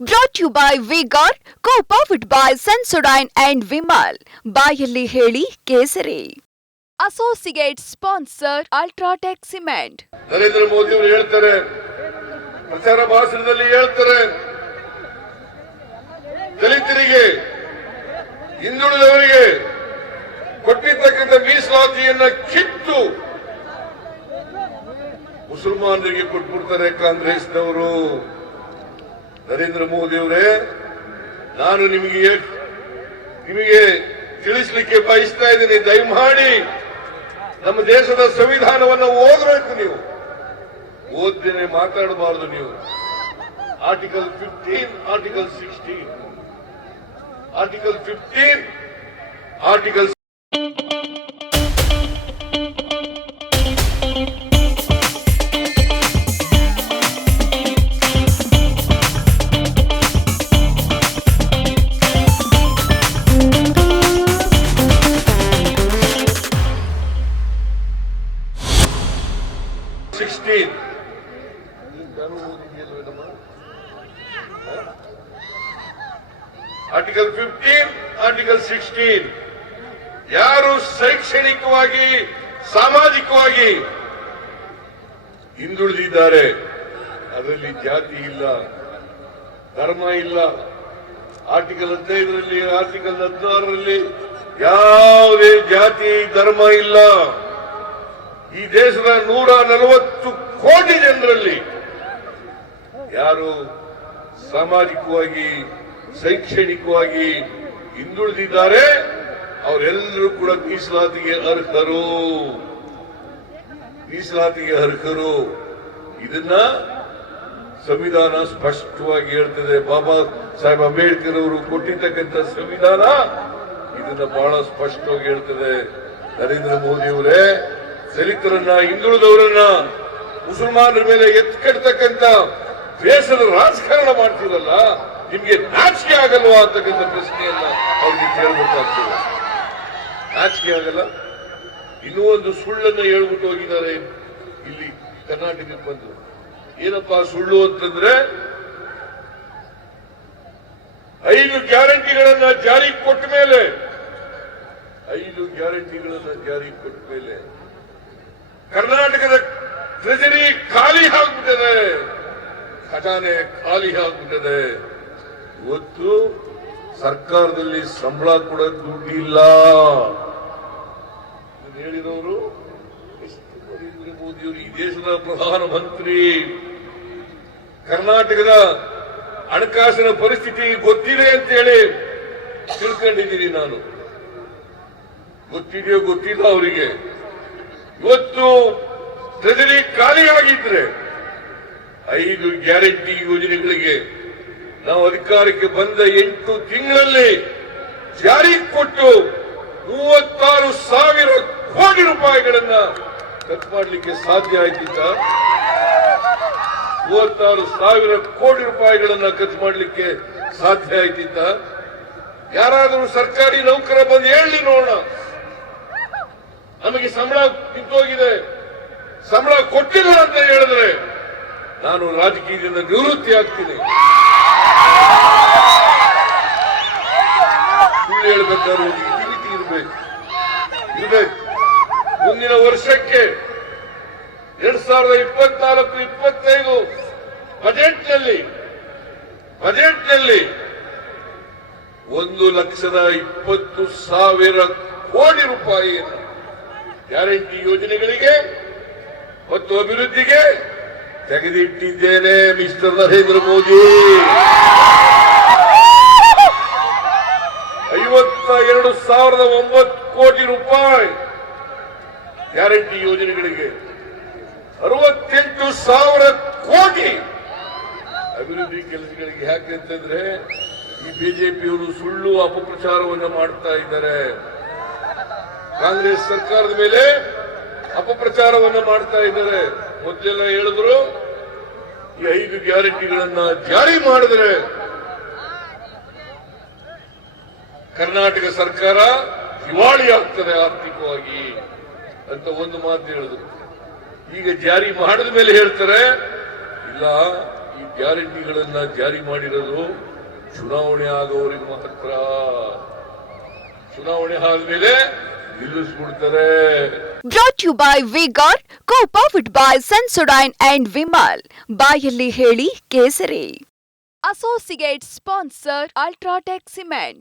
Brought to you by V-Guard, co-powered by Sensodyne and Vimal. ಬಾಯಲ್ಲಿ ಹೇಳಿ ಕೇಸರಿ. Associate sponsor Ultratech Cement. Narendra Modi ಅವರು ಹೇಳ್ತಾರೆ, ಪ್ರಚಾರ ಭಾಷಣದಲ್ಲಿ ಹೇಳ್ತಾರೆ, ದಲಿತರಿಗೆ ಹಿಂದುಳಿದವರಿಗೆ ಕೊಟ್ಟಿರ್ತಕ್ಕಂಥ ಮೀಸಲಾತಿಯನ್ನ ಕಿತ್ತು ಮುಸಲ್ಮಾನರಿಗೆ ಕೊಟ್ಬಿಡ್ತಾರೆ ಕಾಂಗ್ರೆಸ್ನವರು. ನರೇಂದ್ರ ಮೋದಿ ಅವರೇ, ನಾನು ನಿಮಗೆ ತಿಳಿಸಲಿಕ್ಕೆ ಬಯಸ್ತಾ ಇದ್ದೀನಿ, ದಯಮಾಡಿ ನಮ್ಮ ದೇಶದ ಸಂವಿಧಾನವನ್ನು ಓದಬೇಕು. ನೀವು ಓದ್ದೇನೆ ಮಾತಾಡಬಾರದು. ನೀವು article 15, article 16, article 15, article 16. Article 15, article 16 ಯಾರು ಶೈಕ್ಷಣಿಕವಾಗಿ ಸಾಮಾಜಿಕವಾಗಿ ಹಿಂದುಳಿದಿದ್ದಾರೆ, ಅದರಲ್ಲಿ ಜಾತಿ ಇಲ್ಲ, ಧರ್ಮ ಇಲ್ಲ. ಆರ್ಟಿಕಲ್ 15ರಲ್ಲಿ, ಆರ್ಟಿಕಲ್ 16ರಲ್ಲಿ ಯಾವುದೇ ಜಾತಿ ಧರ್ಮ ಇಲ್ಲ. ಈ ದೇಶದ 140 ಕೋಟಿ ಜನರಲ್ಲಿ ಯಾರು ಸಾಮಾಜಿಕವಾಗಿ ಶೈಕ್ಷಣಿಕವಾಗಿ ಹಿಂದುಳಿದಿದ್ದಾರೆ ಅವರೆಲ್ಲರೂ ಕೂಡ ಮೀಸಲಾತಿಗೆ ಅರ್ಹರು. ಇದನ್ನ ಸಂವಿಧಾನ ಸ್ಪಷ್ಟವಾಗಿ ಹೇಳ್ತದೆ. ಬಾಬಾ ಸಾಹೇಬ್ ಅಂಬೇಡ್ಕರ್ ಅವರು ಕೊಟ್ಟಿರ್ತಕ್ಕಂಥ ಸಂವಿಧಾನ ಇದನ್ನ ಬಹಳ ಸ್ಪಷ್ಟವಾಗಿ ಹೇಳ್ತದೆ. ನರೇಂದ್ರ ಮೋದಿ ಅವರೇ, ದಲಿತರನ್ನ, ಹಿಂದುಳಿದವರನ್ನ, ಮುಸಲ್ಮಾನರ ಮೇಲೆ ಎತ್ಕಟ್ಟತಕ್ಕಂಥ ದೇಶದ ರಾಜಕಾರಣ ಮಾಡ್ತಿರಲ್ಲ, ನಿಮ್ಗೆ ನಾಚಿಕೆ ಆಗಲ್ವಾ ಅಂತಕ್ಕಂಥ ಪ್ರಶ್ನೆಯನ್ನ ಅವ್ರಿಗೆ ಕೇಳಬೇಕಾಗ್ತದೆ. ನಾಚಿಕೆ ಆಗಲ್ಲ? ಇನ್ನೂ ಒಂದು ಸುಳ್ಳನ್ನ ಹೇಳ್ಬಿಟ್ಟು ಹೋಗಿದ್ದಾರೆ ಇಲ್ಲಿ ಕರ್ನಾಟಕಕ್ಕೆ ಬಂದು. ಏನಪ್ಪಾ ಸುಳ್ಳು ಅಂತಂದ್ರೆ, 5 ಗ್ಯಾರಂಟಿಗಳನ್ನ ಜಾರಿಗೆ ಕೊಟ್ಟ ಮೇಲೆ, 5 ಗ್ಯಾರಂಟಿಗಳನ್ನ ಜಾರಿಗೆ ಕೊಟ್ಟ ಮೇಲೆ ಕರ್ನಾಟಕದ ಟ್ರೆಜರಿ ಖಾಲಿ ಆಗ್ಬಿಟ್ಟಿದೆ, ಖಜಾನೆ ಖಾಲಿ ಆಗ್ಬಿಟ್ಟಿದೆ. ಇವತ್ತು ಸರ್ಕಾರದಲ್ಲಿ ಸಂಬಳ ಕೂಡ ದುಡ್ಡಿಲ್ಲ. ಹೇಳಿದವರು ನರೇಂದ್ರ ಮೋದಿಯವರು, ಈ ದೇಶದ ಪ್ರಧಾನಮಂತ್ರಿ. ಕರ್ನಾಟಕದ ಹಣಕಾಸಿನ ಪರಿಸ್ಥಿತಿ ಗೊತ್ತಿದೆ ಅಂತೇಳಿ ತಿಳ್ಕೊಂಡಿದ್ದೀನಿ ನಾನು. ಗೊತ್ತಿದೆಯೋ ಗೊತ್ತಿಲ್ಲ ಅವರಿಗೆ. ಇವತ್ತು ಟ್ರೆಜರಿ ಖಾಲಿ ಆಗಿದ್ರೆ 5 ಗ್ಯಾರಂಟಿ ಯೋಜನೆಗಳಿಗೆ ನಾವು ಅಧಿಕಾರಕ್ಕೆ ಬಂದ 8 ತಿಂಗಳಲ್ಲಿ ಜಾರಿಗೆ ಕೊಟ್ಟು 36,000 ಕೋಟಿ ರೂಪಾಯಿಗಳನ್ನ ಖರ್ಚು ಮಾಡಲಿಕ್ಕೆ ಸಾಧ್ಯ ಆಯ್ತಿತ್ತ? 36,000 ಕೋಟಿ ರೂಪಾಯಿಗಳನ್ನ ಖರ್ಚು ಮಾಡಲಿಕ್ಕೆ ಸಾಧ್ಯ ಆಯ್ತಿತ್ತ? ಯಾರಾದರೂ ಸರ್ಕಾರಿ ನೌಕರ ಬಂದು ಹೇಳಿ ನೋಡೋಣ, ನಮಗೆ ಸಂಬಳ ನಿಂತೋಗಿದೆ, ಸಂಬಳ ಕೊಟ್ಟಿಲ್ಲ ಅಂತ ಹೇಳಿದ್ರೆ ನಾನು ರಾಜಕೀಯದಿಂದ ನಿವೃತ್ತಿ ಆಗ್ತೀನಿ. ಸುಳ್ಳು ಹೇಳ್ಬೇಕಾದ್ರೆ ಮಿತಿ ಇರಬೇಕು. ಮುಂದಿನ ವರ್ಷಕ್ಕೆ 2024-25 ಬಜೆಟ್ನಲ್ಲಿ 1,20,000 ಕೋಟಿ ರೂಪಾಯಿಯನ್ನು ಗ್ಯಾರಂಟಿ ಯೋಜನೆಗಳಿಗೆ ಮತ್ತು ಅಭಿವೃದ್ಧಿಗೆ ತೆಗೆದಿಟ್ಟಿದ್ದೇನೆ ಮಿಸ್ಟರ್ ನರೇಂದ್ರ ಮೋದಿ. 52,009 ಕೋಟಿ ರೂಪಾಯಿ ಗ್ಯಾರಂಟಿ ಯೋಜನೆಗಳಿಗೆ, 68,000 ಕೋಟಿ ಅಭಿವೃದ್ಧಿ ಕೆಲಸಗಳಿಗೆ. ಯಾಕೆಂತಂದ್ರೆ ಈ ಬಿಜೆಪಿಯವರು ಸುಳ್ಳು ಅಪಪ್ರಚಾರವನ್ನು ಮಾಡ್ತಾ ಇದ್ದಾರೆ. ಕಾಂಗ್ರೆಸ್ ಸರ್ಕಾರದ ಮೇಲೆ ಅಪಪ್ರಚಾರವನ್ನು ಮಾಡ್ತಾ ಇದ್ದಾರೆ. ಮೊದಲೆಲ್ಲ ಹೇಳಿದ್ರು, ಈ 5 ಗ್ಯಾರಂಟಿಗಳನ್ನ ಜಾರಿ ಮಾಡಿದ್ರೆ ಕರ್ನಾಟಕ ಸರ್ಕಾರ ದಿವಾಳಿ ಆಗ್ತದೆ ಆರ್ಥಿಕವಾಗಿ ಅಂತ ಒಂದು ಮಾತು ಹೇಳಿದ್ರು. ಈಗ ಜಾರಿ ಮಾಡಿದ ಮೇಲೆ ಹೇಳ್ತಾರೆ, ಇಲ್ಲ ಈ ಗ್ಯಾರಂಟಿಗಳನ್ನ ಜಾರಿ ಮಾಡಿರೋದು ಚುನಾವಣೆ ಆಗೋವರೆಗೆ ಮಾತ್ರ. ಚುನಾವಣೆ ಆದ್ಮೇಲೆ ನಿಲ್ಲಿಸ್ಬಿಡ್ತಾರೆ. Brought to you by Vigor, co-powered by Sensodyne and Vimal. ಬಾಯಲ್ಲಿ ಹೇಳಿ ಕೇಸರಿ. Associate sponsor Ultratech Cement.